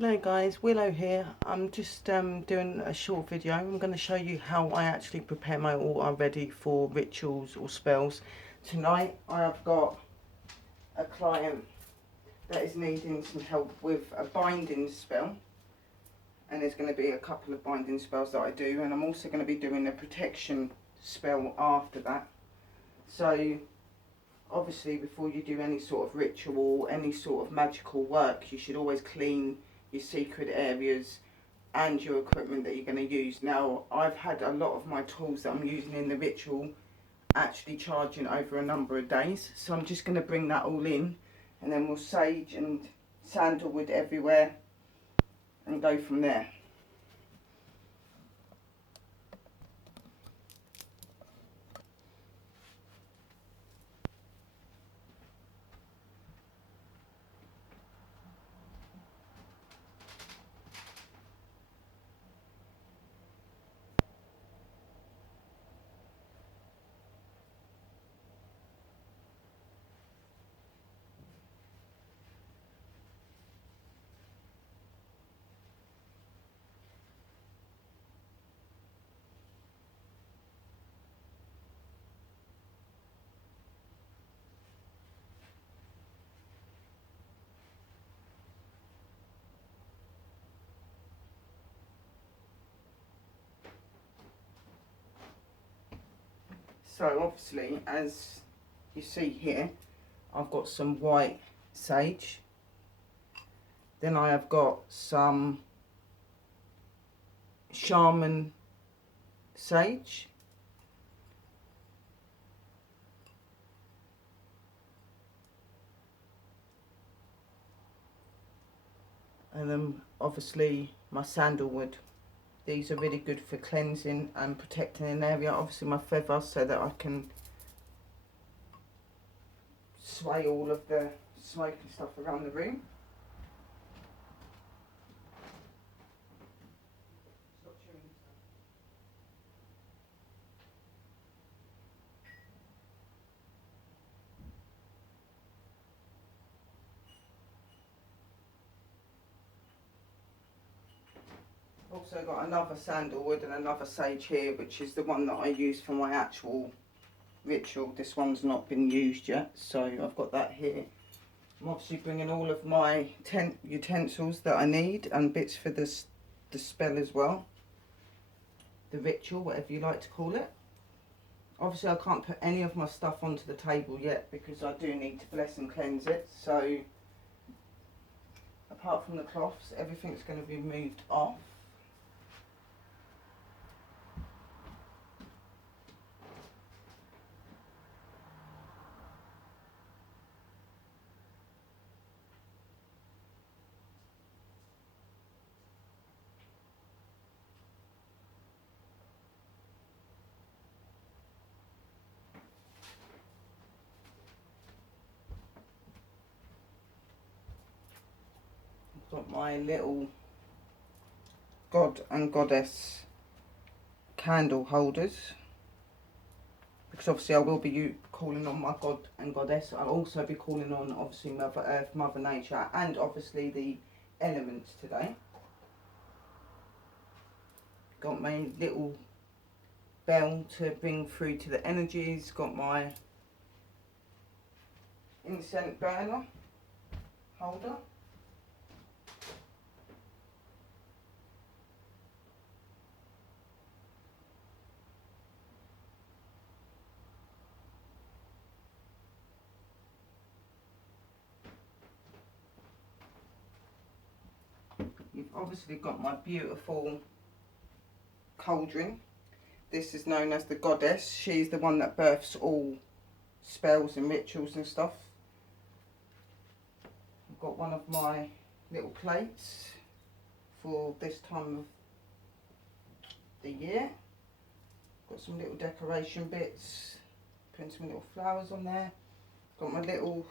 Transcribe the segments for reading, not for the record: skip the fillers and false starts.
Hello guys, Willow here. I'm just doing a short video. I'm going to show you how I actually prepare my altar ready for rituals or spells. Tonight I have got a client that is needing some help with a binding spell, and there's going to be a couple of binding spells that I do, and I'm also going to be doing a protection spell after that. So obviously before you do any sort of ritual, any sort of magical work, you should always clean your secret areas and your equipment that you're going to use. Now, I've had a lot of my tools that I'm using in the ritual actually charging over a number of days, so I'm just going to bring that all in, and then we'll sage and sandalwood everywhere and go from there. So obviously, as you see here, I've got some white sage. Then I have got some shaman sage. And then obviously my sandalwood. These are really good for cleansing and protecting an area. Obviously my feather, so that I can sway all of the smoke and stuff around the room. Also got another sandalwood and another sage here, which is the one that I use for my actual ritual. This one's not been used yet, so I've got that here. I'm obviously bringing all of my utensils that I need and bits for the spell as well. The ritual, whatever you like to call it. Obviously I can't put any of my stuff onto the table yet because I do need to bless and cleanse it. So apart from the cloths, everything's going to be moved off. Got my little god and goddess candle holders, because obviously I will be calling on my god and goddess. I'll also be calling on obviously Mother Earth, Mother Nature, and obviously the elements today. Got my little bell to bring through to the energies. Got my incense burner holder. You've obviously got my beautiful cauldron. This is known as the goddess. She's the one that births all spells and rituals and stuff. I've got one of my little plates for this time of the year. Got some little decoration bits, putting some little flowers on there. Got my little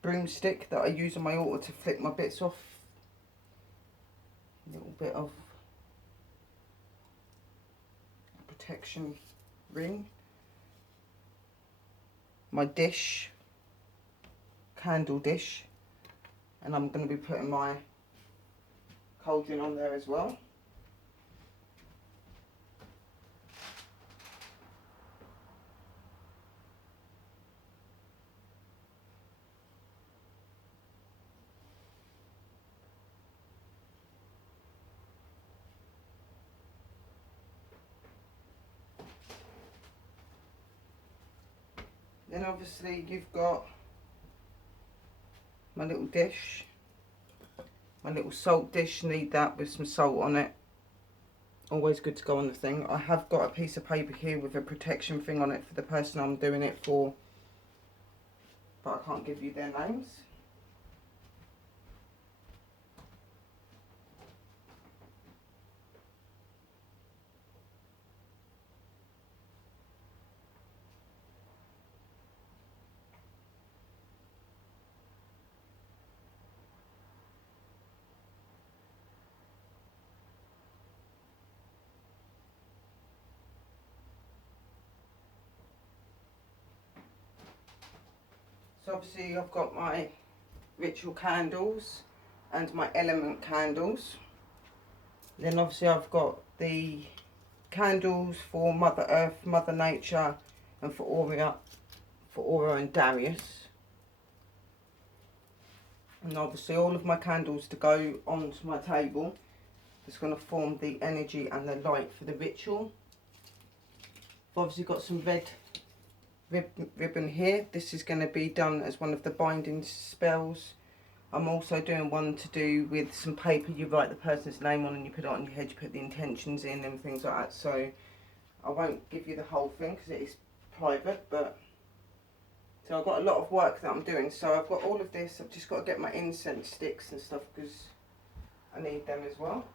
broomstick that I use on my altar to flick my bits off. A little bit of protection ring. My dish, candle dish, And I'm going to be putting my cauldron on there as well. Then obviously you've got my little dish, my little salt dish. Need that with some salt on it. Always good to go on the thing. I have got a piece of paper here with a protection thing on it for the person I'm doing it for, but I can't give you their names. So obviously I've got my ritual candles and my element candles. Then obviously I've got the candles for Mother Earth, Mother Nature, and for Aura and Darius. And obviously all of my candles to go onto my table. It's going to form the energy and the light for the ritual. I've obviously got some red ribbon here. This is going to be done as one of the binding spells. I'm also doing one to do with some paper. You write the person's name on and you put it on your head, you put the intentions in and things like that. So I won't give you the whole thing because it is private, but so I've got a lot of work that I'm doing. So I've got all of this. I've just got to get my incense sticks and stuff because I need them as well.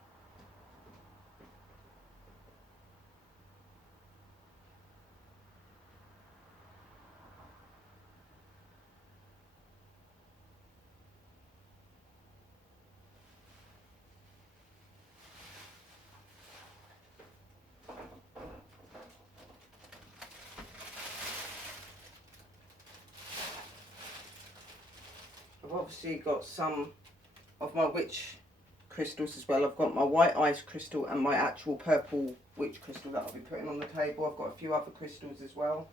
I've obviously got some of my witch crystals as well. I've got my white ice crystal and my actual purple witch crystal that I'll be putting on the table. I've got a few other crystals as well.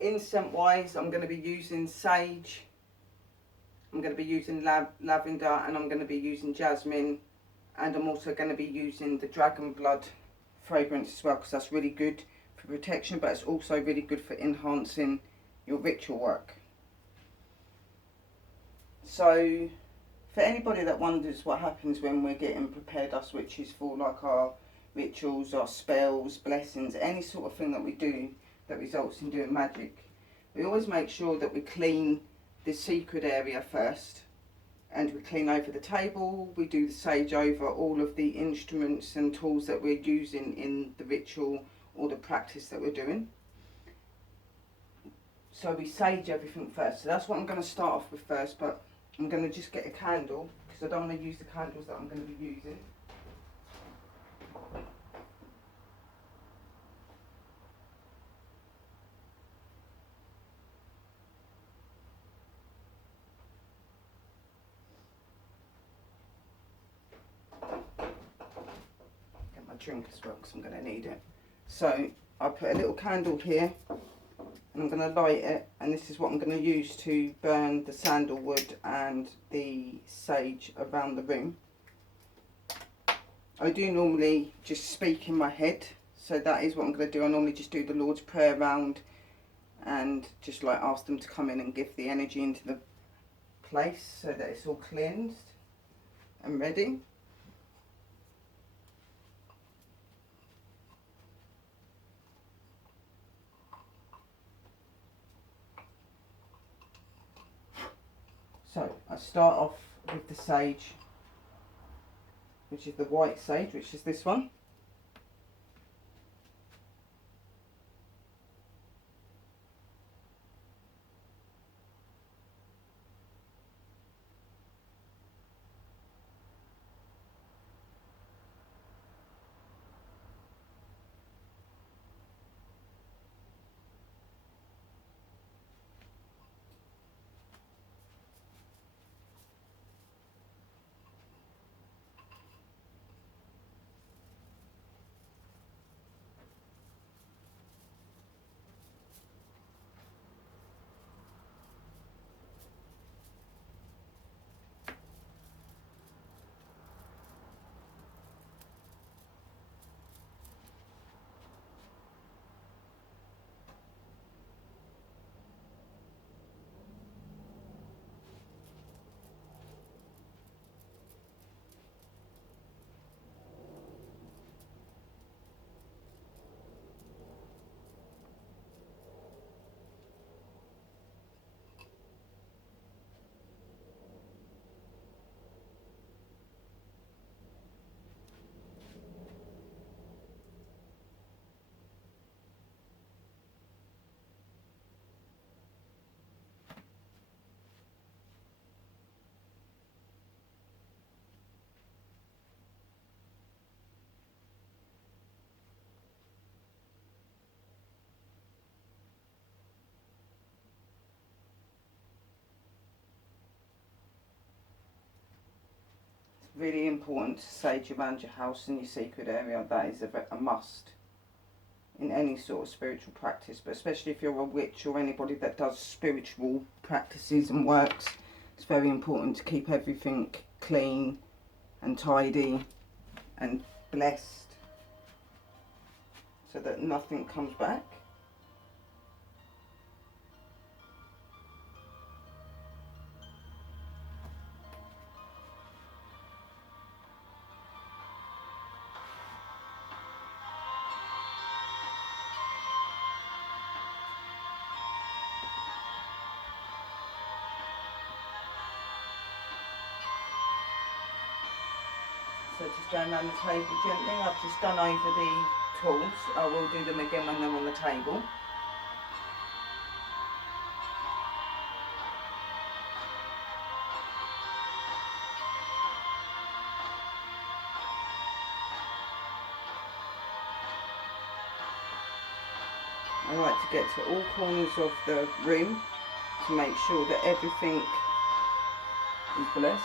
Incense wise, I'm going to be using sage, I'm going to be using lavender, and I'm going to be using jasmine, and I'm also going to be using the dragon blood fragrance as well because that's really good for protection, but it's also really good for enhancing your ritual work. So for anybody that wonders what happens when we're getting prepared, us witches, for like our rituals, our spells, blessings, any sort of thing that we do that results in doing magic, we always make sure that we clean the secret area first, and we clean over the table. We do the sage over all of the instruments and tools that we're using in the ritual or the practice that we're doing. So we sage everything first. So that's what I'm going to start off with first, but I'm going to just get a candle because I don't want to use the candles that I'm going to be using. Get my drink as well because I'm going to need it. So I put a little candle here and I'm going to light it, and this is what I'm going to use to burn the sandalwood and the sage around the room. I do normally just speak in my head, so that is what I'm going to do. I normally just do the Lord's Prayer round and just like ask them to come in and give the energy into the place so that it's all cleansed and ready. So I start off with the sage, which is the white sage, which is this one. really important to sage around your house and your secret area. That is a must in any sort of spiritual practice, but especially if you're a witch or anybody that does spiritual practices and works. It's very important to keep everything clean and tidy and blessed so that nothing comes back. So just going around the table gently. I've just done over the tools. I will do them again when they're on the table. I like to get to all corners of the room to make sure that everything is blessed.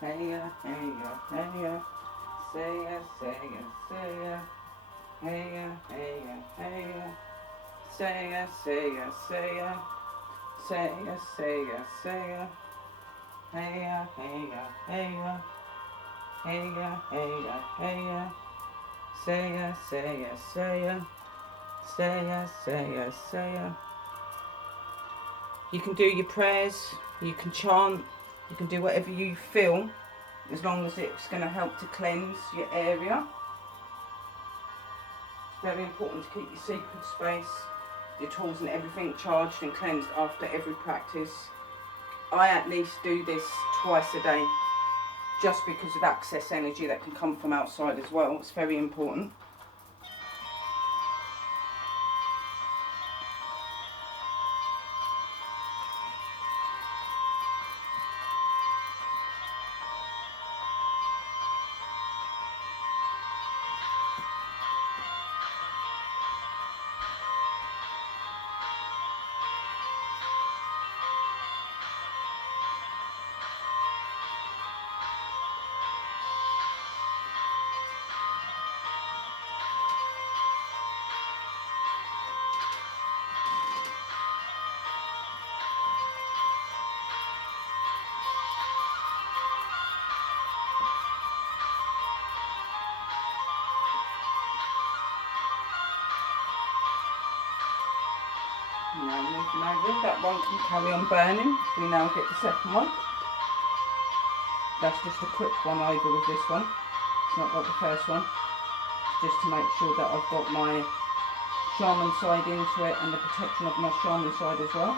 Hey ya, hey ya, hey ya, say ya, say ya, say ya, hey ya, hey ya, hey ya, say ya, say ya, say ya, say ya, say ya, say ya, hey ya, hey ya, hey ya, hey ya, hey ya, hey ya, say ya, say ya, say ya, say ya, say ya, say ya. You can do your prayers, you can chant, you can do whatever you feel, as long as it's going to help to cleanse your area. It's very important to keep your secret space, your tools and everything charged and cleansed after every practice. I at least do this twice a day, just because of excess energy that can come from outside as well. It's very important. Now moving over, that one can carry on burning. We now get the second one. That's just a quick one over with this one. It's not like the first one. It's just to make sure that I've got my shaman side into it and the protection of my shaman side as well.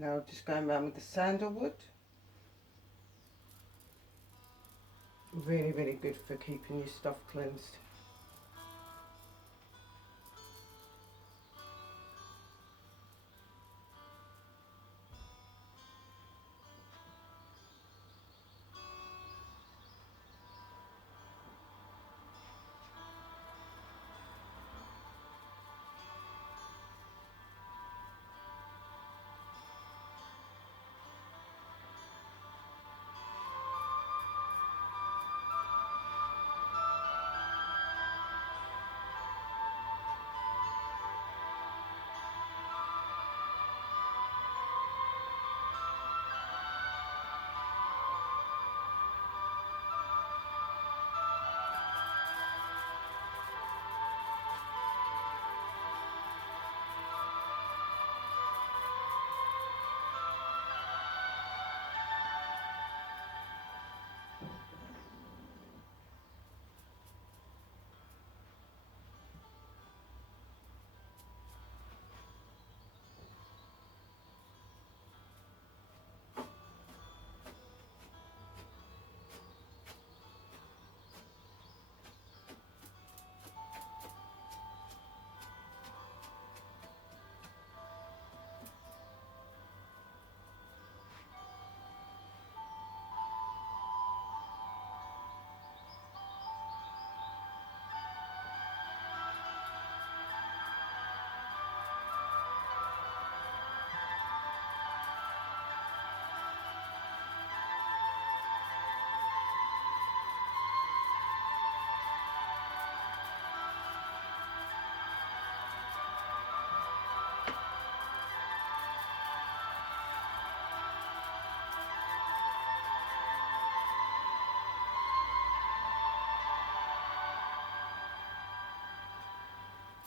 Now just going around with the sandalwood. Really, really good for keeping your stuff cleansed.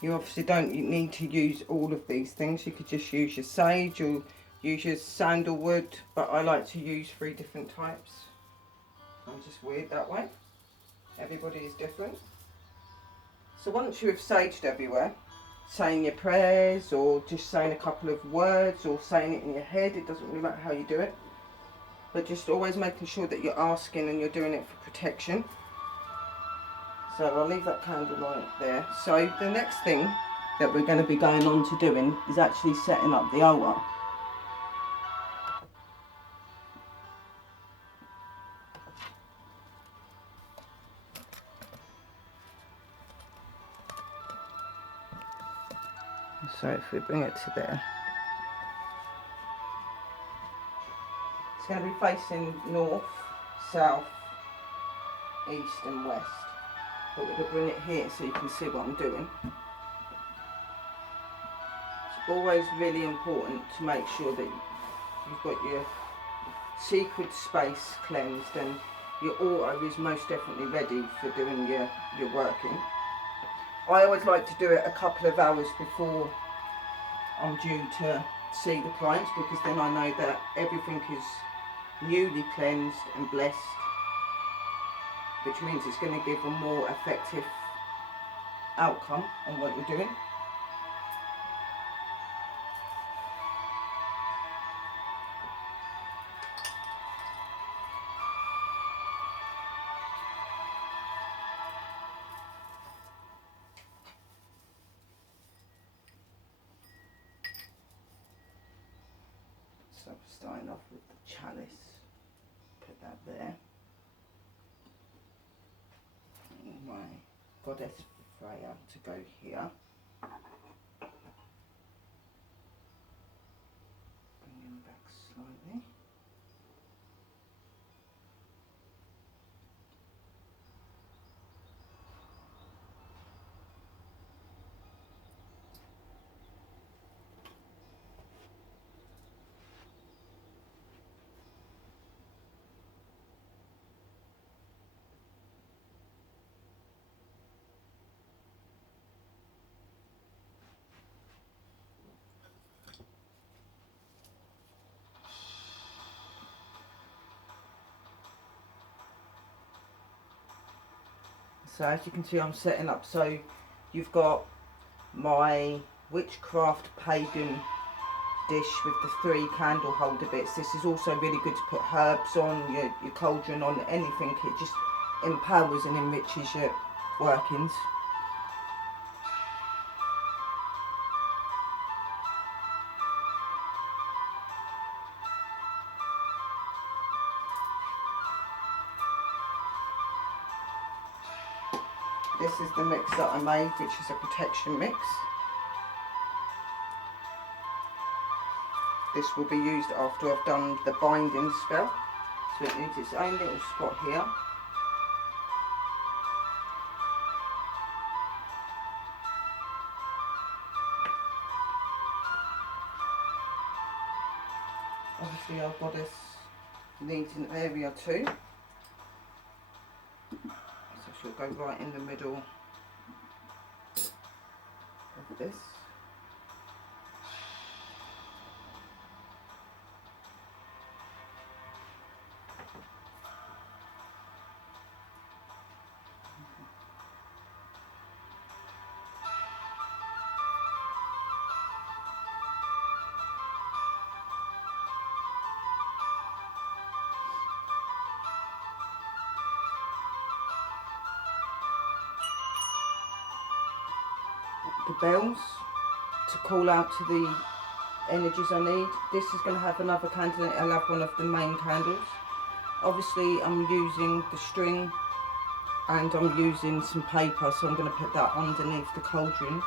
You obviously don't need to use all of these things. You could just use your sage or use your sandalwood, but I like to use 3 different types. I'm just weird that way. Everybody is different. So once you have saged everywhere, saying your prayers or just saying a couple of words or saying it in your head, it doesn't really matter how you do it, but just always making sure that you're asking and you're doing it for protection. So I'll leave that candle light there. So the next thing that we're going to be going on to doing is actually setting up the altar. So if we bring it to there, it's going to be facing north, south, east and west. But we're going to bring it here so you can see what I'm doing. It's always really important to make sure that you've got your secret space cleansed and your altar is most definitely ready for doing your working. I always like to do it a couple of hours before I'm due to see the clients, because then I know that everything is newly cleansed and blessed, which means it's going to give a more effective outcome on what you're doing. So starting off with the chalice, put that there. And my goddess Freya to go here. Bring him back slightly. So as you can see, I'm setting up, so you've got my witchcraft pagan dish with the 3 candle holder bits. This is also really good to put herbs on, your cauldron on, anything. It just empowers and enriches your workings. This is the mix that I made, which is a protection mix. This will be used after I've done the binding spell. So it needs its own little spot here. Obviously our goddess needs an area too. So she'll go right in the middle of this. The bells to call out to the energies I need. This is going to have another candle in it. I'll have one of the main candles. Obviously I'm using the string and I'm using some paper, so I'm going to put that underneath the cauldron.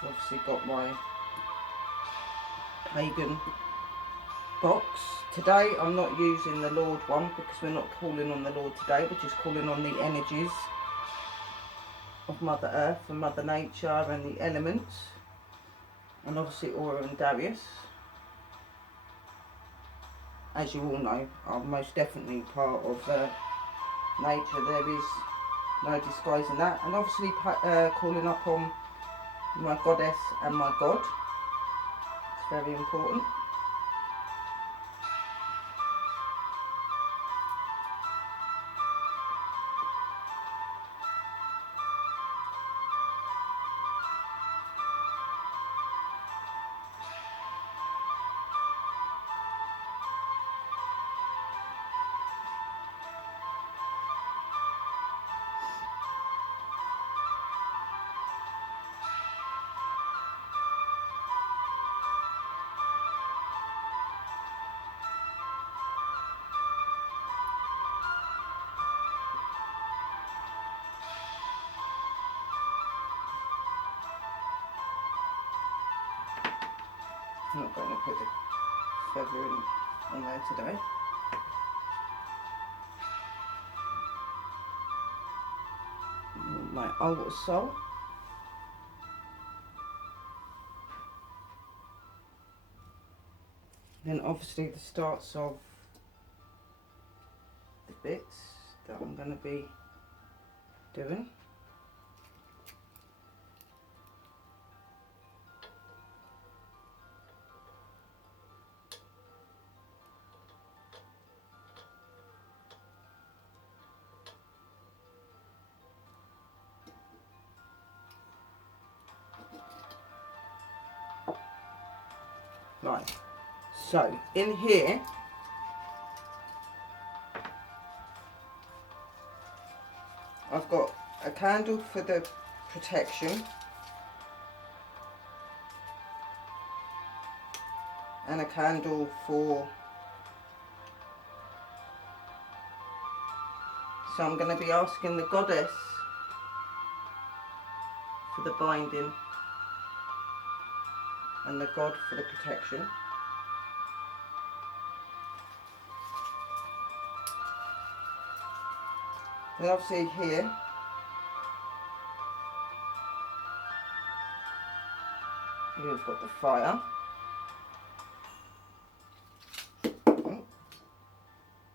I've obviously got my pagan box. Today I'm not using the Lord one because we're not calling on the Lord today, we're just calling on the energies of Mother Earth and Mother Nature and the elements, and obviously Aura and Darius. As you all know, I'm most definitely part of nature. There is no disguising that. And obviously calling up on my goddess and my god. It's very important. I'm not going to put the feather on there today. My alta soul. Then obviously the starts of the bits that I'm going to be doing. Right, so in here I've got a candle for the protection and a candle for, so I'm going to be asking the goddess for the binding and the god for the protection. And obviously here you've got the fire.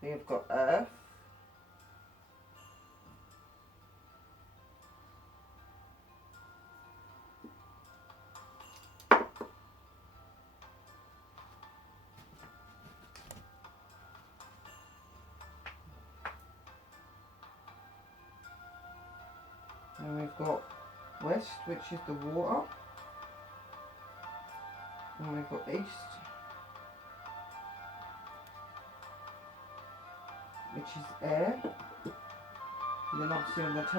You've got earth. And we've got west, which is the water. And we've got east, which is air. And then obviously I'm going to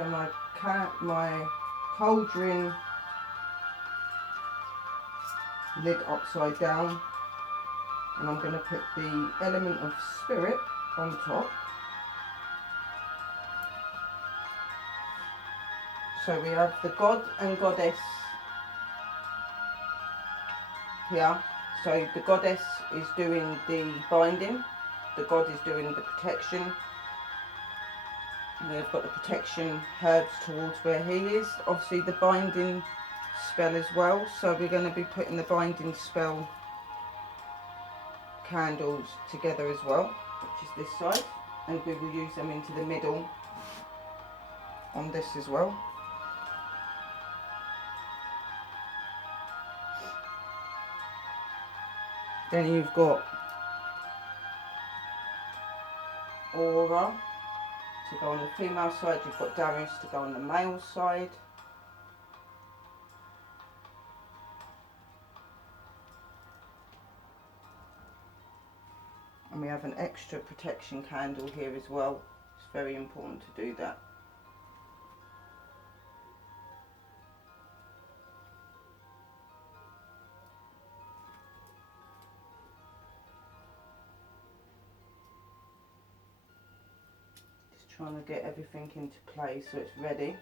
turn my cauldron lid upside down, and I'm going to put the element of spirit on top. So we have the god and goddess here. So the goddess is doing the binding, the god is doing the protection. And we've got the protection herbs towards where he is. Obviously the binding spell as well. So we're going to be putting the binding spell candles together as well, which is this side. And we will use them into the middle on this as well. Then you've got aura to go on the female side, you've got Darius to go on the male side. And we have an extra protection candle here as well. It's very important to do that. Trying to get everything into place so it's ready.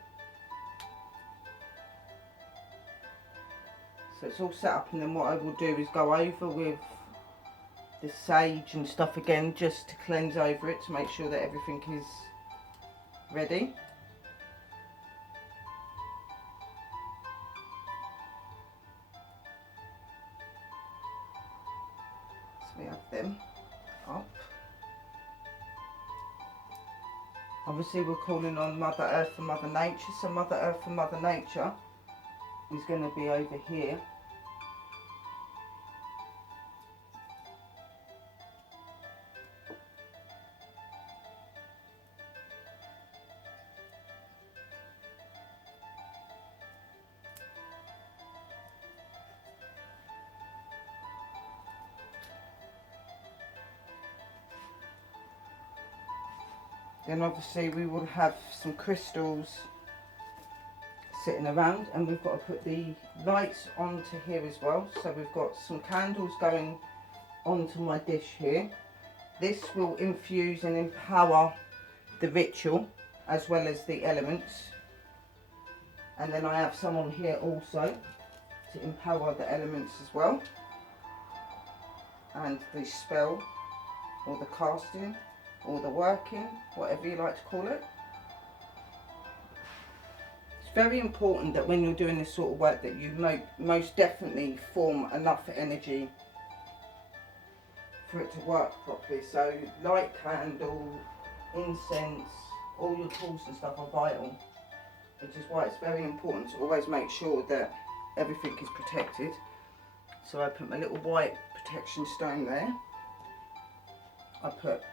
So it's all set up, and then what I will do is go over with the sage and stuff again, just to cleanse over it, to make sure that everything is ready. So we have them up. Obviously we're calling on Mother Earth and Mother Nature, so Mother Earth and Mother Nature is going to be over here. Then obviously we will have some crystals sitting around, and we've got to put the lights onto here as well. So we've got some candles going onto my dish here. This will infuse and empower the ritual as well as the elements. And then I have some on here also to empower the elements as well, and the spell or the casting or the working, whatever you like to call it. It's very important that when you're doing this sort of work that you most definitely form enough energy for it to work properly. So light candle, incense, all your tools and stuff are vital, which is why it's very important to always make sure that everything is protected. So I put my little white protection stone there. I put